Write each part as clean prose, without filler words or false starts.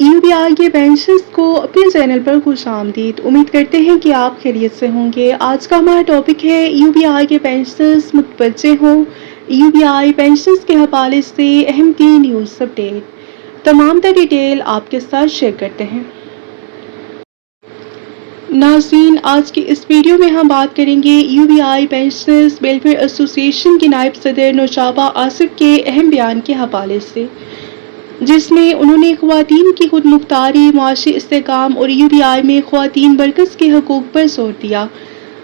UBI के pensioners को अपने चैनल पर खुशामदीद। उम्मीद करते हैं कि आप खैरियत से होंगे। आज का हमारा टॉपिक है UBI के पेंशनर्स मुतवज्जे हों। UBI पेंशनर्स के हवाले से अहम 3 न्यूज़ अपडेट। तमाम तर डिटेल आपके साथ शेयर करते हैं। नाज़रीन, आज की इस वीडियो में हम बात करेंगे UBI पेंशनर्स वेलफेयर एसोसिएशन की नायब सदर नौशाबा आसिफ के अहम बयान के हवाले से, जिसमें उन्होंने ख़वातीन की खुद मुख्तारी, मुआशी इस्तेहकाम और UBI में ख़वातीन वर्कर्स के हकूक़ पर जोर दिया।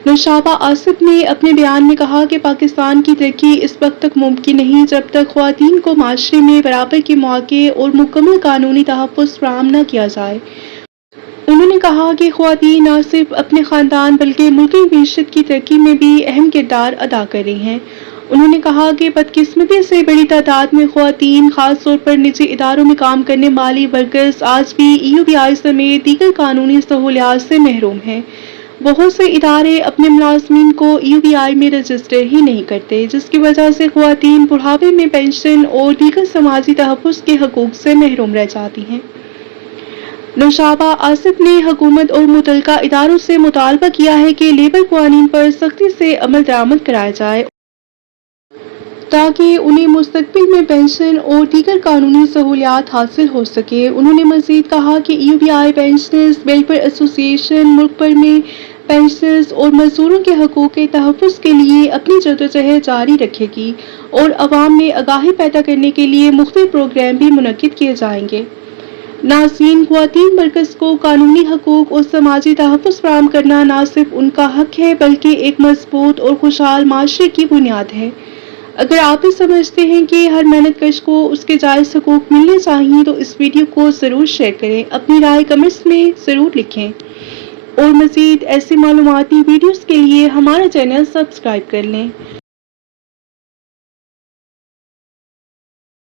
नौशाबा आसिफ ने अपने बयान में कहा कि पाकिस्तान की तरक्की इस वक्त तक मुमकिन नहीं जब तक ख़वातीन को माशरे में बराबर के मौक़े और मुकम्मल कानूनी तहफ़्फ़ुज़ फ़राहम न किया जाए। उन्होंने कहा कि ख़वातीन न सिर्फ अपने ख़ानदान बल्कि मुल्की मईशत की तरक्की में भी अहम किरदार अदा कर रही हैं। उन्होंने कहा कि बदकिस्मती से बड़ी तादाद में ख़वातीन, ख़ास तौर पर निजी इदारों में काम करने वाली वर्कर्स आज भी UBI समेत दीगर कानूनी सहूलियात से महरूम हैं। बहुत से इदारे अपने मुलाज़मीन को UBI में रजिस्टर ही नहीं करते, जिसकी वजह से ख़वातीन बुढ़ापे में पेंशन और दीगर समाजी तहफ़्फ़ुज़ के हकूक़ से महरूम रह जाती हैं। नौशाबा आसिफ ने हुकूमत और मुतल्लिका इदारों से मुतालबा किया है कि लेबर क़वानीन पर सख्ती से अमल दरामद कराया जाए ताकि उन्हें मुस्तक़बिल में पेंशन और दीगर कानूनी सहूलियात हासिल हो सके। उन्होंने मज़ीद कहा कि UBI पेंशनर्स वेलफेयर एसोसिएशन मुल्क भर में पेंशनर्स और मज़दूरों के हकूक़ के तहफ़्फ़ुज़ के लिए अपनी जद्दोजहद जारी रखेगी और अवाम में आगाही पैदा करने के लिए मुख्तलिफ़ प्रोग्राम भी मुनक्किद किए जाएंगे। नाज़रीन, ख़वातीन वर्कर्स को कानूनी हकूक़ और समाजी तहफ़्फ़ुज़ फ़राहम करना न सिर्फ उनका हक़ है बल्कि एक मज़बूत और खुशहाल माशरे की बुनियाद है। अगर आप भी समझते हैं कि हर मेहनत कश को उसके जायज़ हकूक़ मिलने चाहिए तो इस वीडियो को ज़रूर शेयर करें। अपनी राय कमेंट्स में ज़रूर लिखें और मज़ीद ऐसी मालूमाती वीडियोज़ के लिए हमारा चैनल सब्सक्राइब कर लें।